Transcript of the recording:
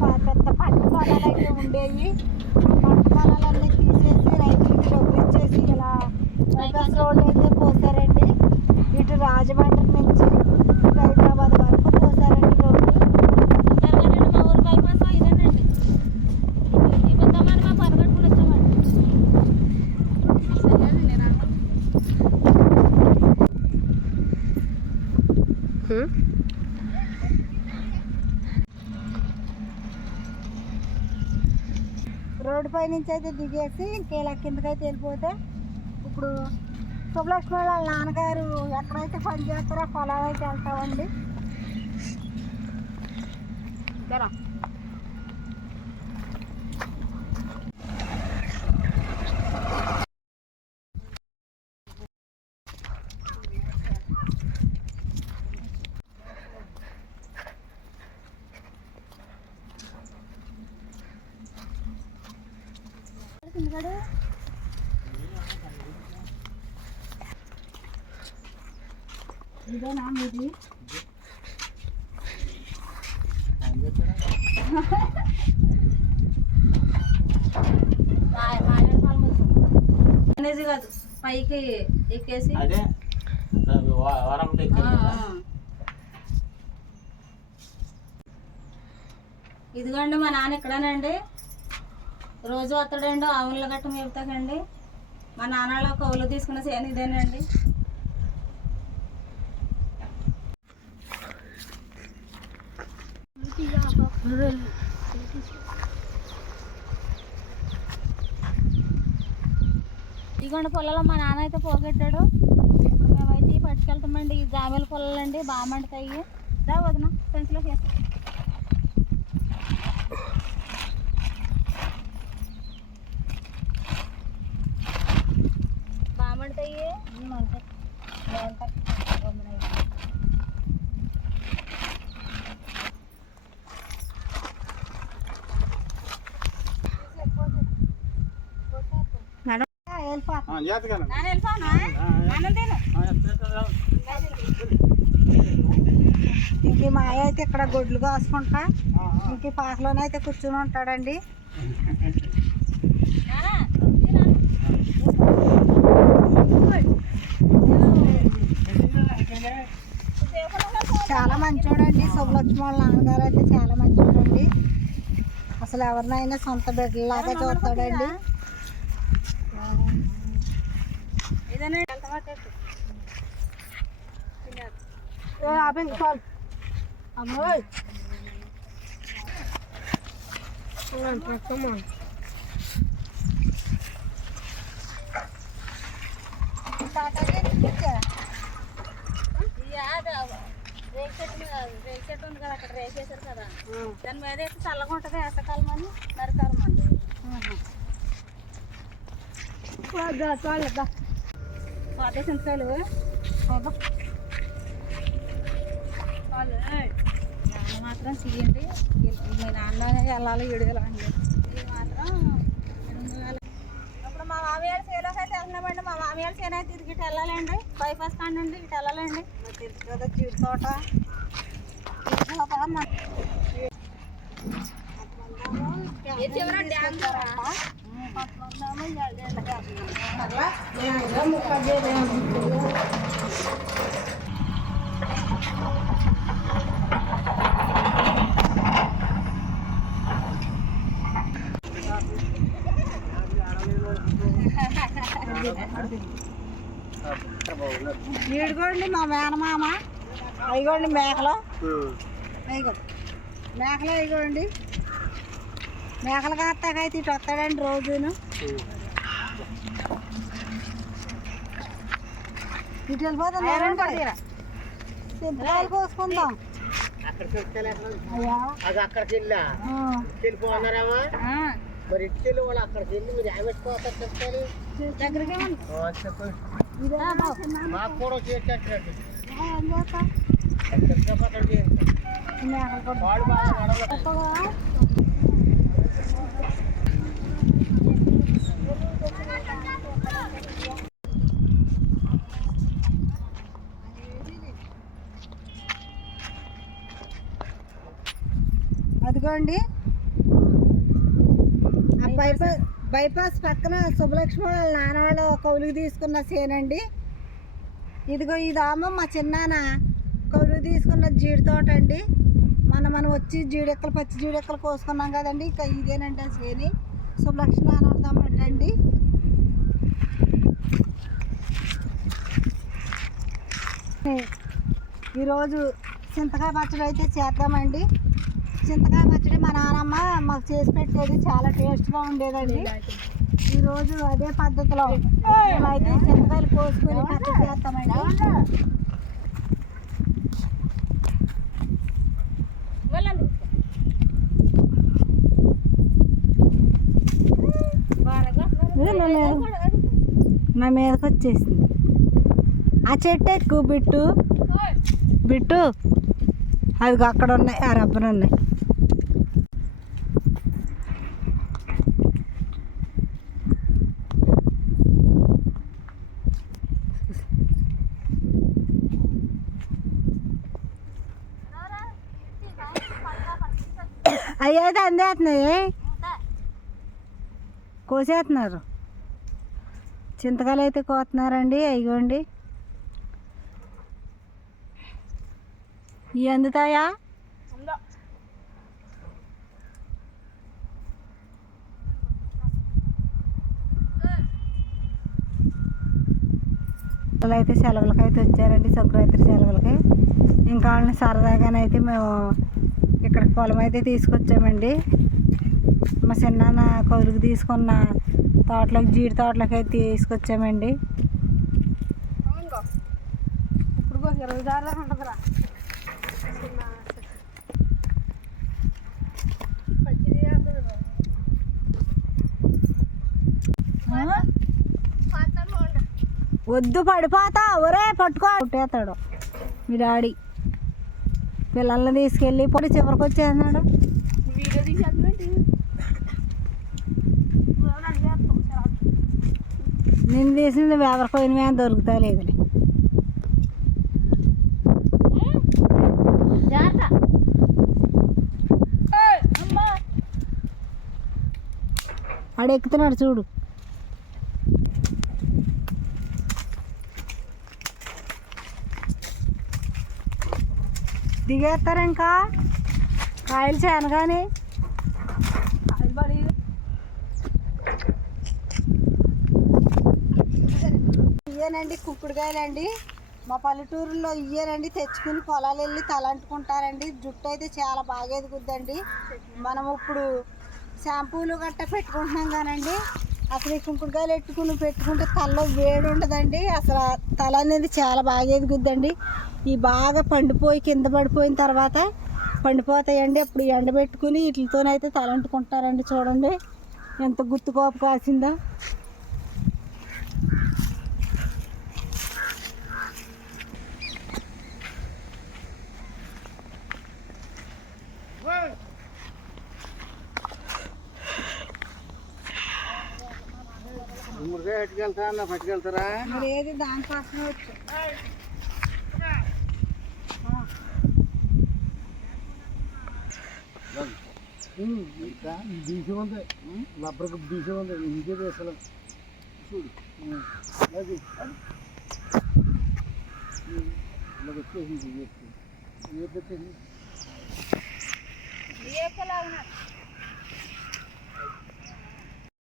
పెద్ద పంట పొలాలు అయితే ఉండేవి. పంట పొలాలన్నీ తీసేసి రైతులకి డబ్బులు ఇచ్చేసి ఇలా బైపాస్ రోడ్డు అయితే పోసారండి. ఇటు రాజమండ్రి నుంచి హైదరాబాద్ వరకు పోసారండి రోడ్డు. మా ఊరు బైపాస్ ఇదేనండి. చూపిద్దామని మా పరగట్టుకుని వచ్చామండి. రోడ్డు పై నుంచి అయితే దిగేసి ఇంకేలా కిందకైతే వెళ్ళిపోతే ఇప్పుడు శుభలక్ష్మి వాళ్ళ నాన్నగారు ఎక్కడైతే పని చేస్తారో పొలం అయితే వెళ్తామండి. ఇదేనా మీది? అనేది కాదు, పైకి ఎక్కేసి ఇదిగోండి మా నాన్న ఇక్కడనండి. రోజు వస్తాడండి, ఆవుల గట్ట మేపుతాకండి. మా నాన్న కౌలు తీసుకున్న సేను ఇదేనండి. ఇదిగోండి పొలాల్లో మా నాన్న అయితే పోగొట్టాడు. ఇప్పుడు మేమైతే పట్టుకెళ్తామండి. ఈ జామేల పొలాలండి, బాగా మండుతాయి. దా వదిన సంచిలోకి వేస్తాం. బాగా మండుతాయి. ఇంక మా అయ్య అయితే ఇక్కడ గొడ్లు కాసుకుంటా ఇంక పాకలోనే అయితే కూర్చుని ఉంటాడండి. చాలా మంచోడండి శుభలక్ష్మి వాళ్ళ నాన్నగారు అయితే చాలా మంచోడండి. అసలు ఎవరినైనా సొంత బిడ్డలాగా చూస్తాడండి. రేక్ చెట్టు ఉంది కదా, అక్కడ రేక్ వేసారు కదా, దాని మీద అయితే చల్లగా ఉంటుంది. వేసవకాలం అని నరకాలం అండి. పాత చింతకాయలు మాత్రం తీయండి. మీ నాన్న వెళ్ళాలి ఏడుగలండి. ఇది మాత్రం ఇప్పుడు మా మామయ్య చేలోకి అయితే వెళ్తున్నామండి. మా మామయ్య చేను అయితే ఇటు వెళ్ళాలండి. బైపాస్ కాండి ఇటు వెళ్ళాలండి. తెలుసు కదా జీడి తోట ఇదిగోండి మా మేనమామ. అయిగోండి మేకలు, అయిగో మేకలు అయిగోండి. మేకలు కాస్తాకైతే ఇటు వస్తాడండి రోజును. ఇటు వెళ్ళిపోతాం, చింతకాయలు కోసుకుందాం. అక్కడికి వెళ్ళిపోన్నారేమో మరి ఇటు వెళ్ళి వాళ్ళు అక్కడికి వెళ్ళి మీరు ఏమి పెట్టుకోవాలి చెప్తారు. మాకు కూడా చేసేటట్టు వాళ్ళు బాగా అదిగోండి బైపాస్ పక్కన శుభలక్ష్మి వాళ్ళ నాన్న వాళ్ళు కౌలుకి తీసుకున్న సేనండి. ఇదిగో ఇదామో మా చిన్నాన్న కౌలుకి తీసుకున్న జీడి తోట అండి. మనం వచ్చి జీడెక్కలు పచ్చి జీడెక్కలు కోసుకున్నాం కదండి. ఇంకా ఇదేనండి ఆ సేని శుభలక్ష్మి నాన్నదామంటండి. ఈరోజు చింతకాయ పచ్చడి అయితే చేద్దామండి. చింతకాయ పచ్చడి మా నాన్నమ్మ మాకు చేసి పెట్టేది, చాలా టేస్ట్గా ఉండేదండి. ఈరోజు అదే పద్ధతిలో మేమైతే చింతకాయలు కోసుకొని పచ్చడి చేస్తామండి. నా మీదకి వచ్చేసింది. ఆ చెట్టు ఎక్కువ బిట్టు అది అక్కడ ఉన్నాయి, ఆ రబ్బర్ ఉన్నాయి. అవి అయితే అందేస్తున్నాయి, కోసేస్తున్నారు. చింతకాయలు అయితే కోస్తున్నారండి. అయ్యోండి ఇవి అందుతాయా? అయితే సెలవులకైతే వచ్చారండి, సంక్రాంతి సెలవులకి. ఇంకా వాళ్ళని సరదాగానైతే మేము ఇక్కడ పొలం అయితే తీసుకొచ్చామండి. మా చిన్నాన్న కౌలుకి తీసుకున్న తోటలోకి, జీడి తోటలోకి అయితే తీసుకొచ్చామండి. ఇప్పుడు 20 దాకా ఉంటుందిరా. వద్దు పడిపోతా, ఒరే పట్టుకో కొట్టేస్తాడు మీ డాడీ. పిల్లల్ని తీసుకెళ్ళి పొడి చివరికి వచ్చేస్తున్నాడు. నేను తీసింది ఎవరిపోయిన మీద దొరుకుతా లేదులే. ఆడు ఎక్కుతున్నాడు చూడు. దిగేస్తారు ఇంకా కాయలు చేనగానే. ఇయ్యేనండి కుక్కుడుకాయలండి. మా పల్లెటూరులో ఇయ్యేనండి తెచ్చుకుని పొలాలు వెళ్ళి తలంటుకుంటారండి. జుట్టు అయితే చాలా బాగా ఎదుగుద్దండి. మనం ఇప్పుడు షాంపూలు గట్ట పెట్టుకుంటున్నాం కానండి, అసలు ఈ కుంకుడుకాయలు పెట్టుకుంటే తలలో వేడి ఉండదండి. అసలు తల అనేది చాలా బాగా ఎదుగుద్దండి. ఈ బాగా పండిపోయి కింద పడిపోయిన తర్వాత పండిపోతాయండి. అప్పుడు ఎండబెట్టుకుని వీటితోనైతే తలంటుకుంటారండి. చూడండి ఎంత గుత్తుకోపు కాసిందో. పట్టుకెళ్తారా? మరి ఏది దానికోసమే వచ్చు. బీసీ ఉంది, లబ్బరికి బీసీ ఉంది. ఇంకే అసలు చూడు అది వచ్చేసింది.